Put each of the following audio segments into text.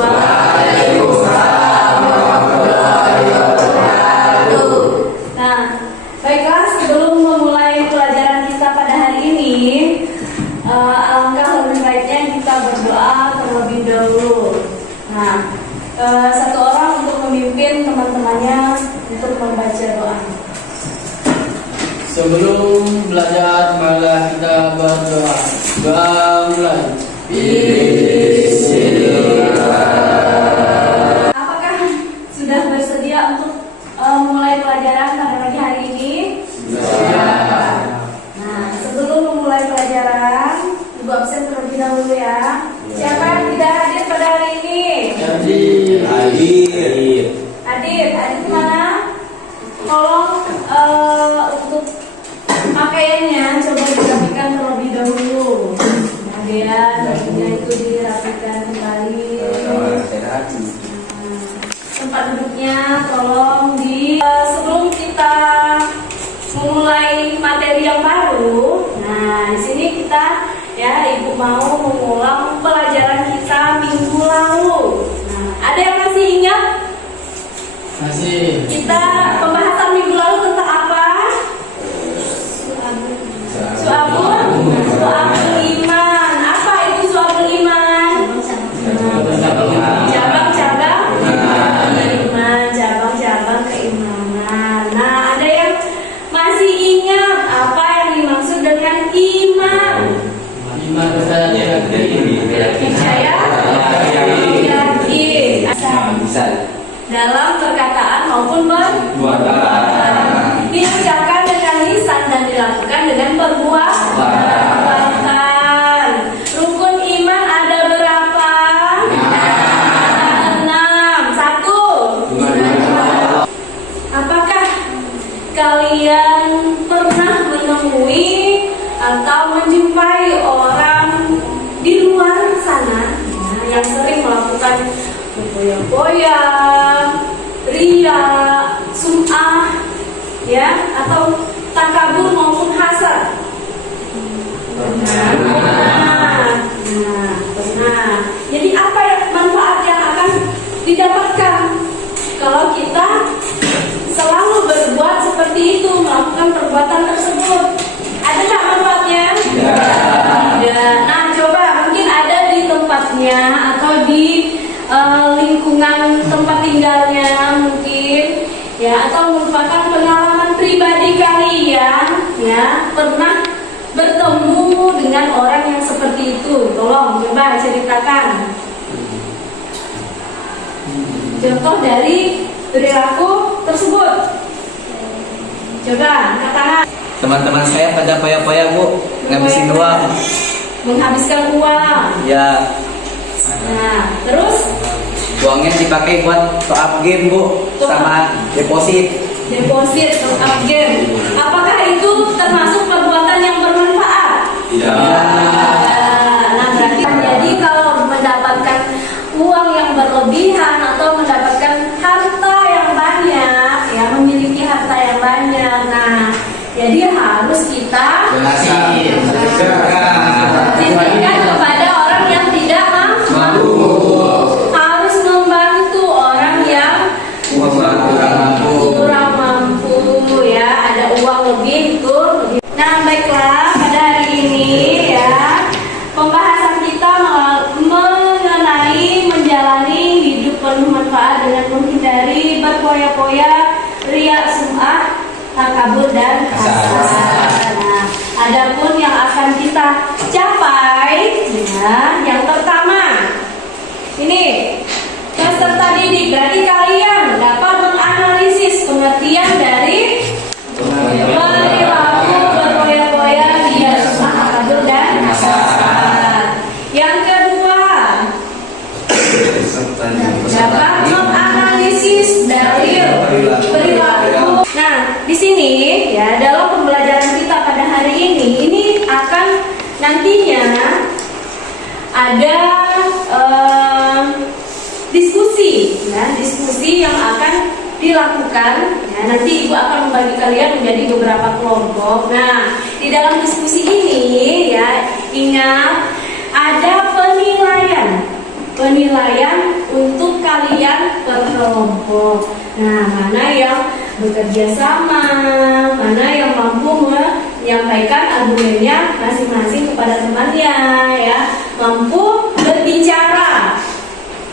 Waalaikumsalam warahmatullahi wabarakatuh. Nah, baiklah, sebelum memulai pelajaran kita pada hari ini, alangkah lebih baiknya kita berdoa terlebih dahulu. Nah, satu orang untuk memimpin teman-temannya untuk membaca doa. Sebelum belajar, marilah kita berdoa. Doa mulai. Apakah sudah bersedia untuk memulai pelajaran pada pagi hari ini? Nah, sebelum memulai pelajaran, Ibu absen terlebih dahulu ya. Siapa yang tidak hadir pada hari ini? Hadir mana? Tolong untuk pakaiannya coba dirapikan terlebih dahulu. Kemudian bajunya itu dirapikan kembali. Tempat duduknya tolong sebelum kita memulai materi yang baru. Nah, di sini kita Ibu mau mengulang pelajaran kita minggu lalu. Nah, ada yang masih ingat? Masih. Kita pembahasan minggu lalu tentang apa? Su'abul iman. Apa itu su'abul iman? Cabang-cabang iman, cabang-cabang keimanan. Nah, ada yang masih ingat apa yang dimaksud dengan iman? Iman percaya. Yakin. Dalam perkataan maupun perbuatan. Diucapkan dengan lisan dan dilakukan dengan perbuatan. Rukun iman ada berapa? 6. 1. Apakah kalian pernah menemui atau menjumpai orang di luar sana yang sering melakukan foya-foya, ria, sum'ah, atau takabur maupun hasad? Pernah. Jadi apa manfaat yang akan didapatkan kalau kita selalu berbuat seperti itu, melakukan perbuatan tersebut? Ada nggak manfaatnya? Tidak. Nah, coba mungkin ada di tempatnya atau di lingkungan tempat tinggalnya mungkin atau merupakan pengalaman pribadi kalian pernah bertemu dengan orang yang seperti itu. Tolong coba ceritakan contoh dari perilaku tersebut. Coba angkat tangan. Teman-teman saya pada poya-poya, Bu, ngabisin uang. Menghabiskan uang. Ya. Nah, terus Uangnya dipakai buat top up game, Bu, sama deposit. Deposit, top up game. Apakah itu termasuk perbuatan yang bermanfaat? Nah, berarti jadi kalau mendapatkan uang yang berlebihan atau mendapatkan harta yang banyak, memiliki harta yang banyak, nah, jadi harus kita berikan kepada orang yang tidak mampu. Harus membantu orang yang kurang mampu, ada uang lebih itu. Nah, baiklah, pada hari ini pembahasan kita mengenai menjalani hidup penuh manfaat dengan menghindari berpoya-poya, riya, sum'ah, takabur dan hasad. Nah, adapun yang akan kita capai, yang pertama, ini peserta didik. Berarti kalian dapat menganalisis pengertian dari perilaku berpoya-poya, riya, sum'ah, takabur dan hasad. Yang kedua, dapat menganalisis dari perilaku. Nah, di sini dalam pembelajaran kita pada hari ini akan nantinya ada diskusi yang akan dilakukan. Nanti Ibu akan membagi kalian menjadi beberapa kelompok. Nah, di dalam diskusi ini ingat ada penilaian penilaian untuk kalian berkelompok. Nah, mana yang bekerja sama, mana yang mampu menyampaikan argumennya masing-masing kepada temannya, ya, mampu berbicara,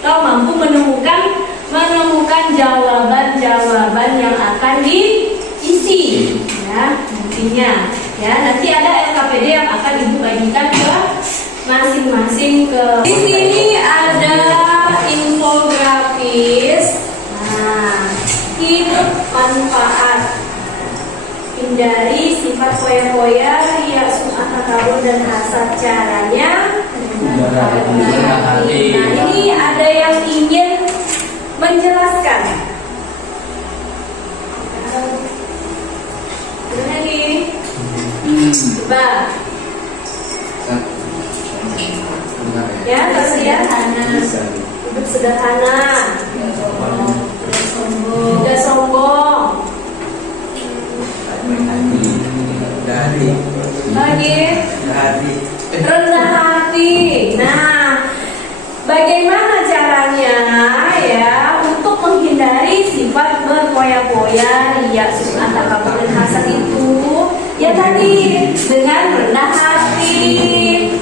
atau mampu menemukan jawaban-jawaban yang akan diisi, ya, nantinya, ya, nanti ada LKPD yang akan Ibu bagikan ke masing-masing ke. Di sini ada infografis. Nah, hidup manfaat. Hindari sifat foya-foya, ria, sum'ah, takabur, dan hasad. Caranya rendah hati. Nah, ini ada yang ingin menjelaskan. Gimana nih? Coba. Ya, sederhana. Hidup sederhana. Tidak sombong. Lagi rendah hati. Nah, bagaimana caranya ya untuk menghindari sifat berpoya-poya, ria, sum'ah, takabur, dan hasad itu? Ya tadi, dengan rendah hati,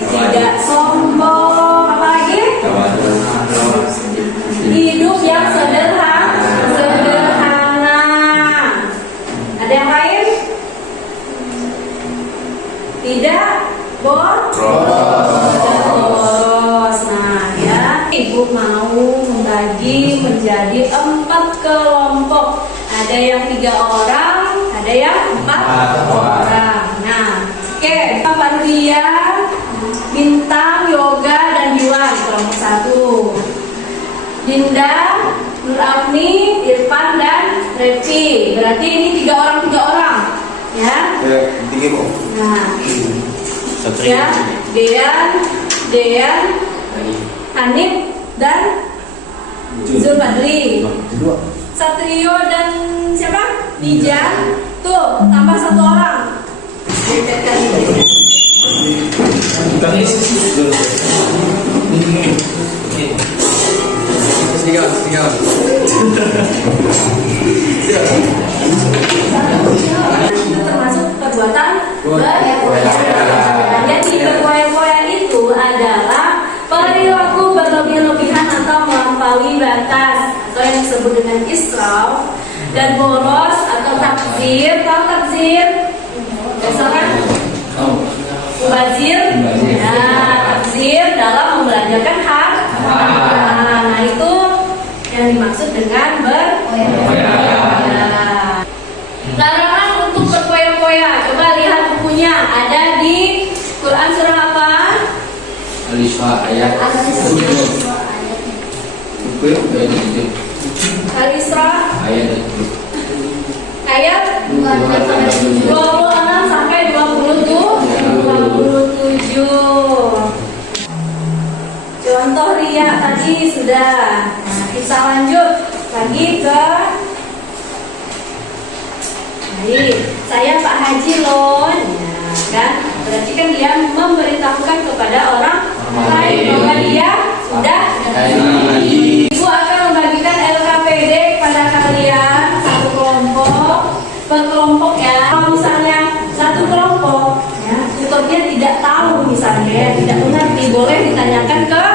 tidak sombong, apalagi hidup yang sederhana. Ada yang lain? Tidak boros. Nah, ya, Ibu mau membagi menjadi 4 kelompok. Ada yang 3 orang, ada yang 4 orang. Nah, oke, Pak Ria, Bintang, Yoga, dan Diwan kelompok 1. Dinda, Nur Afni, Irfan, dan Revi. Berarti ini 3 orang, ya. Nah, ya, Dean, Hanif, dan Zulfadli. Satrio dan siapa? Dijan. Tuh, tambah 1 orang. Itu termasuk perbuatan berpoya-poya. Jadi berpoya-poya itu adalah perilaku berlebih-lebihan atau melampaui batas, atau yang disebut dengan israf, dan boros atau takzir. Tahu takzir? Misalkan mubazir. Nah, takzir dalam membelanjakan harta. Nah, itu yang dimaksud dengan berpoya-poya. Larangan untuk berpoya-poya. Coba lihat bukunya, ada di Quran surah apa? Al-Isra ayat Al-Isra ayat 26 sampai 27. Contoh ria tadi sudah. Nah, kita lanjut lagi ke. Baik, saya Pak Haji loh. Ya, kan? Berarti kan dia memberitahukan kepada orang lain bahwa dia sudah. Ibu akan membagikan LKPD kepada kalian 1 kelompok per kelompok, ya. Kalau misalnya 1 kelompok, ya, tutornya tidak tahu misalnya, ya, tidak mengerti, boleh ditanyakan ke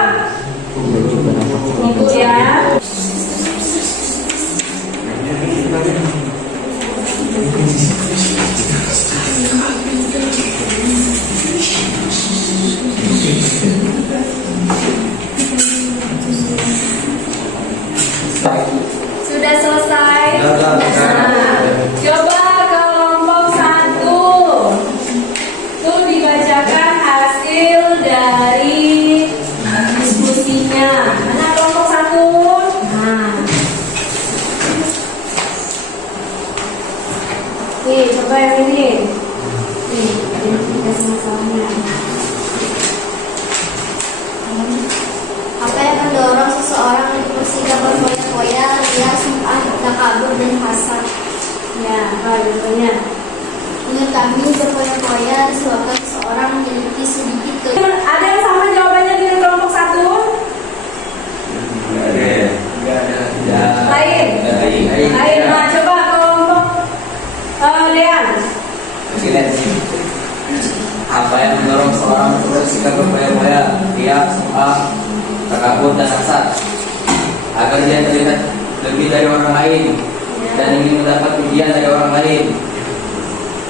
Ibu, ya. Sudah selesai. Nah, coba kelompok 1 tuh dibacakan hasil dari diskusinya. Mana kelompok 1? Nah, nih coba yang ini. Nih, identifikasi masalahnya. Apa yang mendorong seseorang untuk bersikap berpoya-poya, ria, sum'ah, takabur, dan hasad? Ya, apa contohnya? Menurut kami, berpoya-poya disebabkan seseorang memiliki sedikit Ada yang sama jawabannya dengan kelompok 1? seorang bersikap berfoya-foya, riya, sum'ah, takabur dan hasad, agar dia terlihat lebih dari orang lain dan ingin mendapat pujian dari orang lain.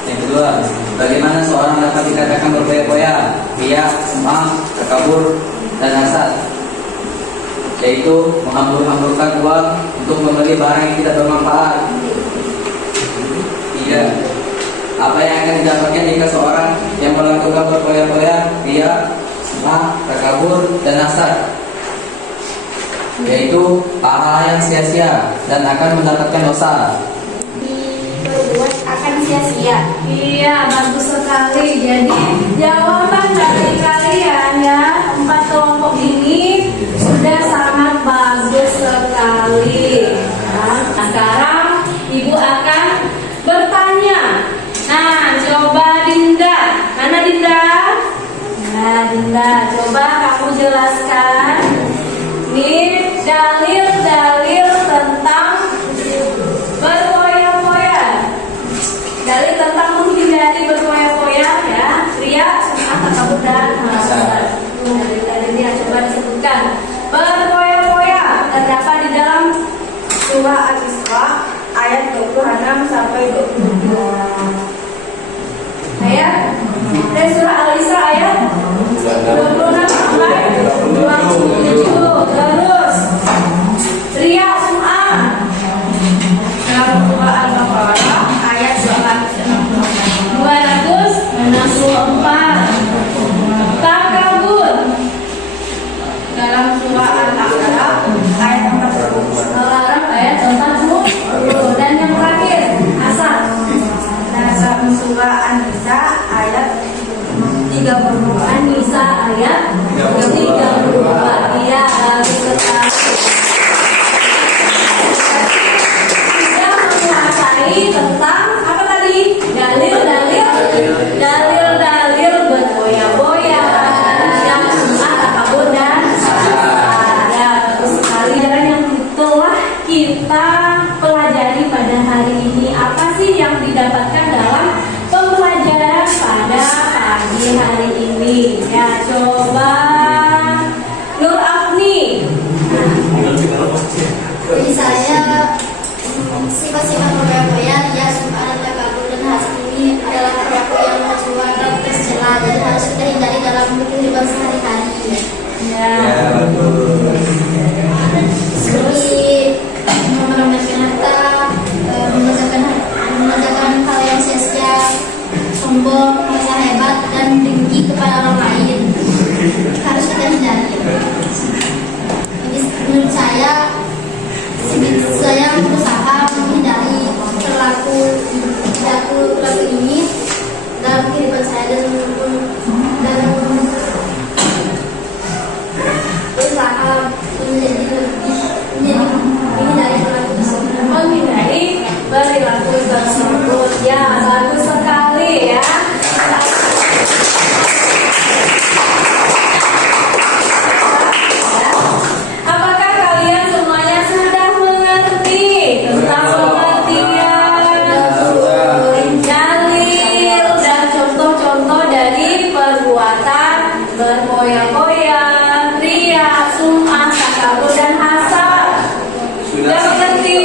Yang kedua, bagaimana seorang dapat dikatakan berfoya-foya, riya, sum'ah, takabur dan hasad, yaitu menghambur-hamburkan uang untuk membeli barang yang tidak bermanfaat. Tiga, apa yang akan didapatkan jika seorang yang melakukan berfoya-foya, riya, sum'ah, takabur dan hasad, yaitu pahala yang sia-sia dan akan mendapatkan dosa. Berbuat akan sia-sia. Iya, bagus sekali. Jadi jawaban dari kalian ya, 4 kelompok ini sudah sangat bagus sekali. Nah, sekarang Ibu akan bertanya. Nah, coba Dinda. Mana Dinda? Nah, Dinda, coba kamu jelaskan. Ini dalil-dalil tentang berfoya-foya. Dalil tentang menghindari berfoya-foya ya. Riya, sum'ah, takabur dan hasad. Dalil-dalilnya coba disebutkan. Berfoya-foya terdapat di dalam surah Al-Isra ayat 26 sampai 27. Ayat dari surah Al-Isra ayat 26 sampai 27. Terus riya, sum'ah dalam surah Al-Baqarah ayat 264. Takabur dalam surah Al-A'raf ayat 40. Al-A'raf ayat 40. Dan yang terakhir hasad dalam surah An-Nisa ayat 30. An-Nisa ayat 32. Iya, bagus sekali. Sudah menguasai tentang apa tadi? Dalil-dalil berfoya-foya, yang sum'ah, takabur dan hasad. Ya, bagus sekali. Pelajaran yang telah kita pelajari pada hari ini, apa sih yang didapatkan dalam pembelajaran pada pagi hari ini? Ya, coba Nur Afni. Bagi saya, sifat-sifat berfoya-foya, riya, sum'ah, takabur dan hasad ini adalah perilaku yang tercela dan tercela, jadi harus kita hindari dalam kehidupan sehari-hari. Ya. Seperti meremehkan harta, mengerjakan hal yang sia-sia, sombong, merasa hebat, dan dengki kepada orang lain harus kita hindari. Jadi menurut saya berusaha menghindari perilaku ini dalam kehidupan saya dan berusaha menghindari perilaku tersebut. Menghindari perilaku tersebut. Ya, bagus sekali ya. Apakah kalian semuanya sudah mengerti tentang pengertian dalil dan contoh-contoh dari perbuatan berfoya-foya, riya, sum'ah, takabur dan hasad? Sudah mengerti?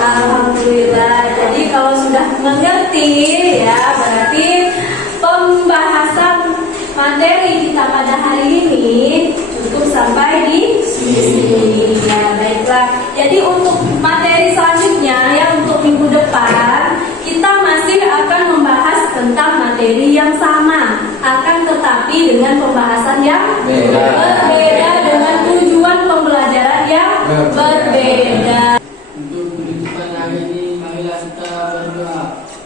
Alhamdulillah. Jadi kalau sudah mengerti ya, berarti pembahasan materi kita pada hari ini cukup sampai di sini. Ya, baiklah. Jadi untuk materi selanjutnya ya, untuk minggu depan kita masih akan membahas tentang materi yang sama, akan tetapi dengan pembahasan yang berbeda, dengan tujuan pembelajaran yang berbeda. Untuk penutupan hari ini, marilah kita berdoa.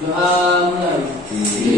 Doa mulai. Bismillah.